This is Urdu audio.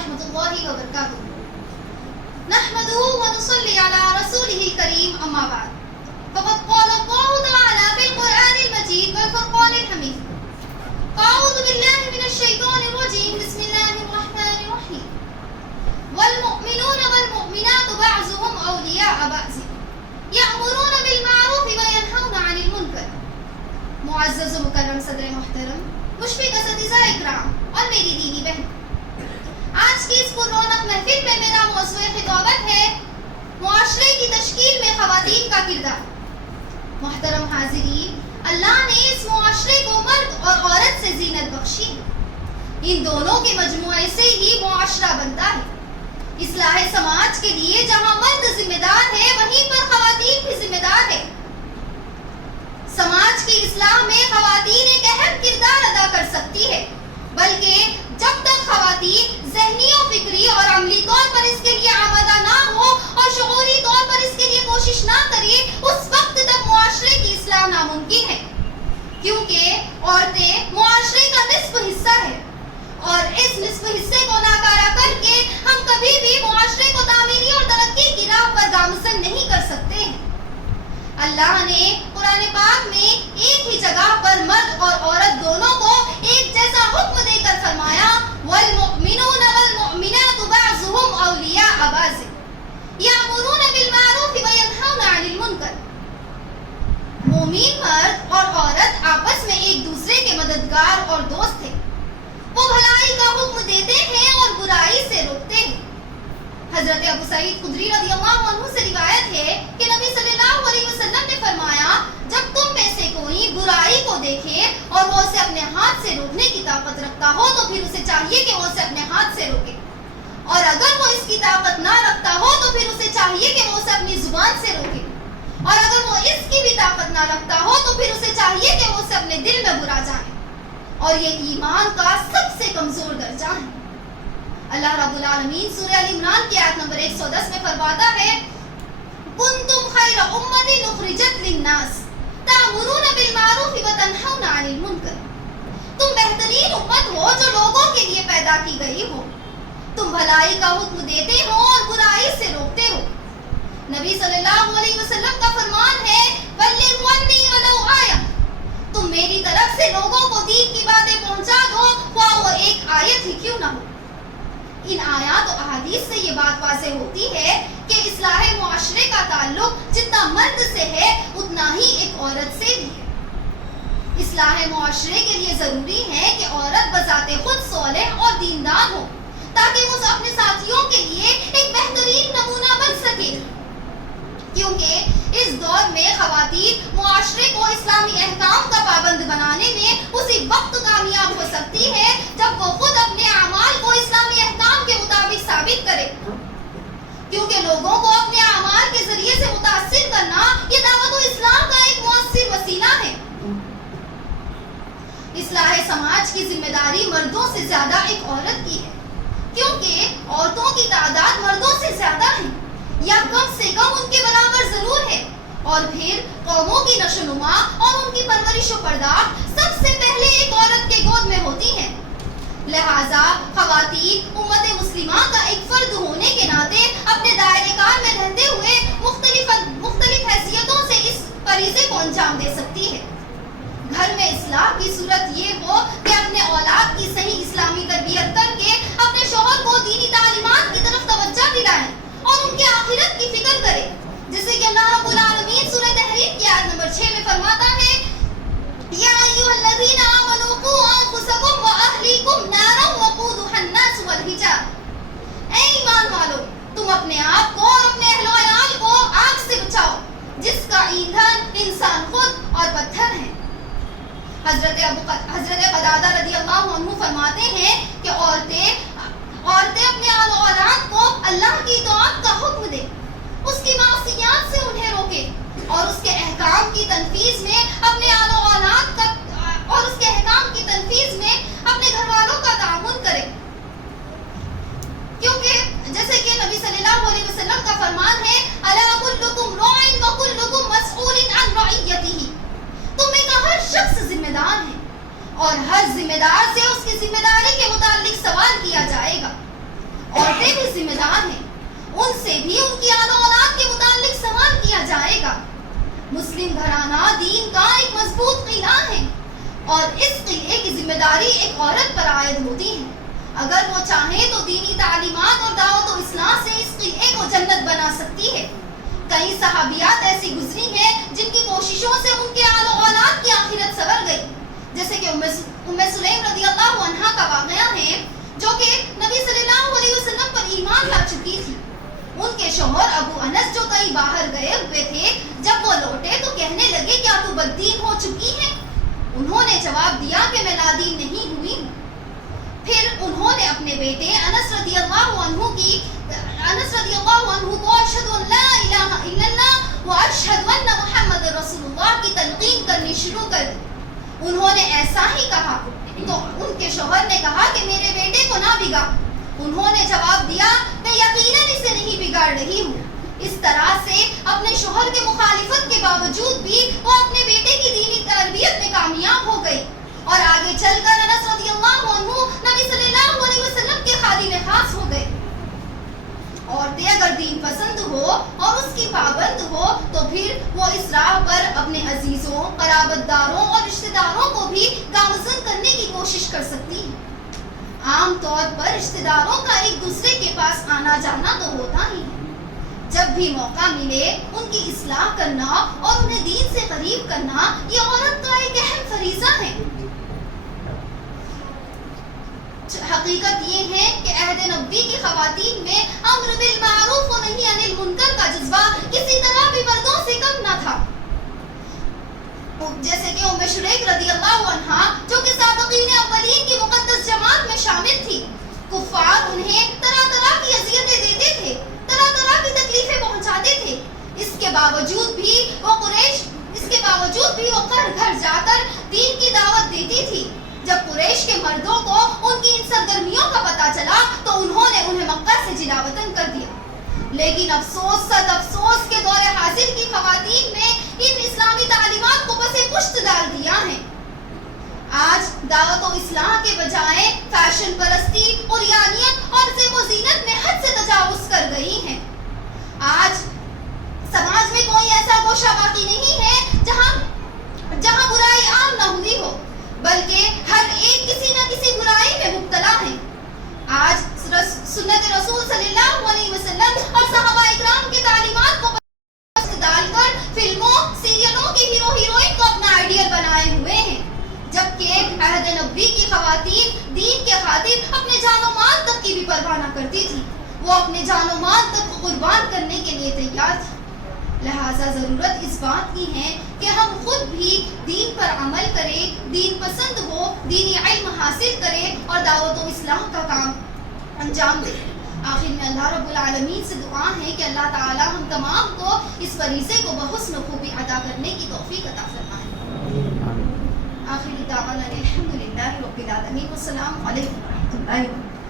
ورحمۃ اللہ وبرکاتہ. نحمده ونصلي على رسوله الكريم اما بعد. فقد قال الله تعالى في القرآن المجيد والفرقان الحميد: أعوذ بالله من الشيطان الرجيم. بسم الله الرحمن الرحيم. والمؤمنون والمؤمنات بعضهم أولياء بعض يأمرون بالمعروف وينهون عن المنكر. معزز و مکرم صدر محترم، مشفق اساتذہ اکرام اور میری دینی بہن، آج کی اس پر رونق محفل میں میرا موضوع خطابت ہے معاشرے کی تشکیل میں خواتین کا کردار. محترم حاضرین، اللہ نے اس معاشرے کو مرد اور عورت سے زینت بخشی ہے. ان دونوں کے مجموعے سے ہی معاشرہ بنتا ہے. اصلاح سماج کے لیے جہاں مرد ذمہ دار ہے، وہیں پر خواتین بھی ذمہ دار ہے. سماج کی اصلاح میں خواتین ایک اہم کردار ادا کر سکتی ہے، بلکہ جب تک خواتین ذہنی و فکری اور عملی طور پر اس کے لیے آمادہ نہ ہو اور شعوری طور پر اس کے لیے کوشش نہ کرے، اس وقت تک معاشرے کی اصلاح ناممکن ہے. کیونکہ عورتیں معاشرے کا نصف حصہ ہے اور اس نصف حصے کو ناکارہ کر کے ہم کبھی بھی معاشرے کو تعمیری اور ترقی کی راہ پر گامزن نہیں کر سکتے ہیں. اللہ نے قرآن پاک میں ایک ہی جگہ پر مرد اور عورت دونوں کو ایک جیسا حکم دے کر فرمایا: والمؤمنون والمؤمنات بعضهم اولیاء بعض یأمرون بالمعروف وینہون عن المنکر. مومن مرد اور عورت آپس میں ایک دوسرے کے مددگار اور دوست ہیں. وہ بھلائی کا حکم دیتے ہیں اور برائی سے روکتے ہیں. حضرت ابو سعید خدری رضی اللہ عنہ سے روایت ہے کہ نبی صلی اللہ علیہ وسلم نے فرمایا: جب تم میں سے کوئی برائی کو دیکھے اور وہ اسے اپنے ہاتھ سے روکنے کی طاقت رکھتا ہو تو پھر اسے چاہیے کہ وہ اسے اپنے ہاتھ سے روکے، اور اگر وہ اس کی طاقت نہ رکھتا ہو تو پھر اسے چاہیے کہ وہ اسے اپنی زبان سے روکے، اور اگر وہ اس کی بھی طاقت نہ رکھتا ہو تو پھر اسے چاہیے کہ وہ اسے اپنے دل میں برا جانے. اور یہ ایمان کا سب سے کمزور درجہ ہے. اللہ رب العالمین سورہ ال عمران کی آیت نمبر 110 میں فرماتا ہے: کنتم خیر امۃ اخرجت للناس تأمرون بالمعروف وتنہون عن المنکر. تم بہترین امت ہو جو لوگوں کے لیے پیدا کی گئی ہو. تم بھلائی کا حکم دیتے ہو اور برائی سے روکتے ہو. نبی صلی اللہ علیہ وسلم کا فرمان ہے: بلغوا عنی ولو آیہ. تم میری طرف سے لوگوں کو دین کی باتیں پہنچا دو، خواہ وہ ایک آیت ہی کیوں نہ ہو. ان آیات و احادیث سے یہ بات واضح ہوتی ہے کہ اصلاح معاشرے کا تعلق جتنا مرد سے ہے اتنا ہی ایک عورت سے بھی ہے. اصلاح معاشرے کے لیے ضروری ہے کہ عورت بذات خود صالح اور دیندار ہو تاکہ وہ اپنے ساتھیوں کے لیے ایک بہترین نمونہ بن سکے. کیونکہ اس دور میں خواتین معاشرے کو اسلامی احکام کا پابند بنانے میں اسی وقت کامیاب ہو سکتی ہے جب وہ خود اپنے اعمال کو اسلامی احکام کے مطابق ثابت کرے. کیونکہ لوگوں کو اپنے اعمال کے ذریعے سے متاثر کرنا یہ دعوت اسلام کا ایک مؤثر وسیلہ ہے. اصلاح سماج کی ذمہ داری مردوں سے زیادہ ایک عورت کی ہے، کیونکہ عورتوں کی تعداد مردوں سے زیادہ ہے یا کم سے کم ان کے برابر ضرور ہے، اور پھر قوموں کی نشو و نما اور ان کی پرورش و پرداخت سب سے پہلے ایک عورت کے گود میں ہوتی ہیں. لہٰذا خواتین امت مسلمہ کا ایک فرد ہونے کے ناطے اپنے دائرے کار میں رہتے ہوئے مختلف حیثیتوں سے اس فریضے کو انجام دے سکتی ہے. گھر میں اصلاح کی صورت یہ ہو کہ اپنے اولاد کی صحیح اسلامی تربیت کر کے اپنے شوہر کو دینی تعلیمات کی طرف توجہ دلائیں اور ان کے آخرت کی فکر کرے، جیسے کہ اللہ رب العالمین سورہ تحریم کی آیت نمبر 6 میں فرماتا ہے: یا ایھا الذین آمنوا قوا انفسکم واہلیکم نارا وقودھا الناس والحجارہ. اے ایمان والو، تم اپنے آپ کو اور اپنے اہل و عیال کو آگ سے بچاؤ جس کا ایندھن انسان خود اور پتھر ہے. حضرت قتادہ رضی اللہ عنہ فرماتے ہیں کہ عورتیں اپنے اہل و اولاد کو اللہ کی اطاعت کا حکم دیں، اس کی معصیات سے انہیں روکے اور اس کے احکام کی تنفیذ میں اپنے اہل و اولاد کا اور اس کے احکام کی تنفیذ میں اپنے گھر والوں کا تعاون کرے. کیونکہ جیسے کہ نبی صلی اللہ علیہ وسلم کا فرمان ہے: الا کلکم راع وکلکم مسئول عن رعیتہ. تم میں کا ہر شخص ذمہ دار ہے اور ہر ذمہ دار سے اس کی ذمہ داری کے متعلق سوال کیا جائے گا. عورتیں بھی ذمہ دار ہیں، ان سے بھی ان کی آل و اولاد کے متعلق سوال کیا جائے گا۔ مسلم گھرانہ دین کا ایک مضبوط قلعہ ہے اور اس قلعے کی ذمہ داری ایک عورت پر عائد ہوتی ہے۔ اگر وہ چاہے تو دینی تعلیمات اور دعوت و اصلاح سے اس قلعے کو جنت بنا سکتی ہے۔ کئی صحابیات ایسی گزری ہیں جن کی کوششوں سے ان کے آل و اولاد کی آخرت سنور گئی، جیسے کہ ام سلیم رضی اللہ عنہا کا واقعہ ہے، جو کہ نبی صلی اللہ علیہ وسلم پر ایمان لا چکی تھی۔ ان کے شوہر ابو انس جو کہیں باہر گئے ہوئے تھے، جب وہ لوٹے تو کہنے لگے کیا تو بددین ہو چکی ہے؟ انہوں نے جواب دیا کہ میں نادین نہیں ہوئی ہوں۔ پھر انہوں نے اپنے بیٹے انس رضی اللہ عنہ کو اشہد ان لا الہ الا اللہ و اشہد ان محمد رسول اللہ کی تلقین کرنی شروع کر دی۔ انہوں نے ایسا ہی کہا تو ان کے شوہر نے کہا کہ میرے بیٹے کو نہ بگاڑ۔ انہوں نے جواب دیا میں یقیناً اسے نہیں بگاڑ رہی ہوں۔ اس طرح سے اپنے شوہر کے مخالفت کے باوجود بھی وہ اپنے بیٹے کی دینی تربیت میں کامیاب ہو گئی اور آگے چل کر انس رضی اللہ عنہ نبی صلی اللہ علیہ وسلم کے خادم خاص ہو گئے۔ عورتیں اگر دین پسند ہو اور اس کی پابند ہو تو پھر وہ اس راہ پر اپنے عزیزوں، قرابت داروں اور رشتہ داروں کو بھی گامزن کرنے کی کوشش کر سکتی ہیں۔ عام طور پر رشتہ داروں کا ایک دوسرے کے پاس آنا جانا تو ہوتا ہی ہے۔ جب بھی موقع ملے ان کی اصلاح کرنا اور انہیں دین سے قریب کرنا یہ عورت کا ایک اہم فریضہ ہے۔ حقیقت یہ ہے کہ عہد نبوی کی خواتین میں امر بالمعروف و نہی عن المنکر کا جذبہ کسی طرح بھی مردوں سے کم نہ تھا، جیسے کہ ام شریک رضی اللہ عنہا جو کہ سابقین اولین کی مقدس جماعت میں شامل تھی۔ کفار انہیں طرح طرح کی اذیتیں دیتے تھے، طرح طرح کی تکلیفیں پہنچاتے تھے، اس کے باوجود بھی وہ گھر گھر جا کر دین کی دعوت دیتی تھی۔ جب قریش کے مردوں کو ان کی ان سرگرمیوں کا پتہ چلا تو انہوں نے انہیں مکہ سے جلا وطن کر دیا۔ لیکن افسوس صد افسوس کے دور حاضر کی خواتین نے ان اسلامی تعلیمات کو پس پشت ڈال دیا ہے۔ آج دعوت و اصلاح کے بجائے فیشن پرستی، عریانیت اور زیب و زینت میں حد سے تجاوز کر گئی ہیں۔ آج سماج میں کوئی ایسا گوشہ باقی نہیں ہے جہاں برائی عام نہ ہوئی ہو، بلکہ ہر ایک کسی نہ کسی برائی میں مبتلا ہے۔ آج سنت رسول صلی اللہ علیہ وسلم اور صحابہ اکرام کی تعلیمات کو ڈال کر فلموں، سیریلوں کے ہیرو ہیروئن کو اپنا آئیڈیل بنائے ہوئے ہیں، جبکہ عہد نبوی کی خواتین دین کے خاطر اپنے جان و مال تک کی بھی پرواہ نہ کرتی تھی۔ وہ اپنے جان و مال تک کو قربان کرنے کے لیے تیار تھی۔ لہٰذا ضرورت اس بات کی ہے کہ ہم خود بھی دین پر عمل کریں، دین پسند ہو، دینی علم حاصل کریں اور دعوت و اصلاح کا کام انجام دیں۔ آخر میں اللہ رب العالمین سے دعا ہے کہ اللہ تعالی ہم تمام کو اس فریضے کو بحسن خوبی ادا کرنے کی توفیق عطا فرمائے۔ آخر دعوانا الحمدللہ رب العالمین، والسلام علیکم ورحمۃ اللہ وبرکاتہ۔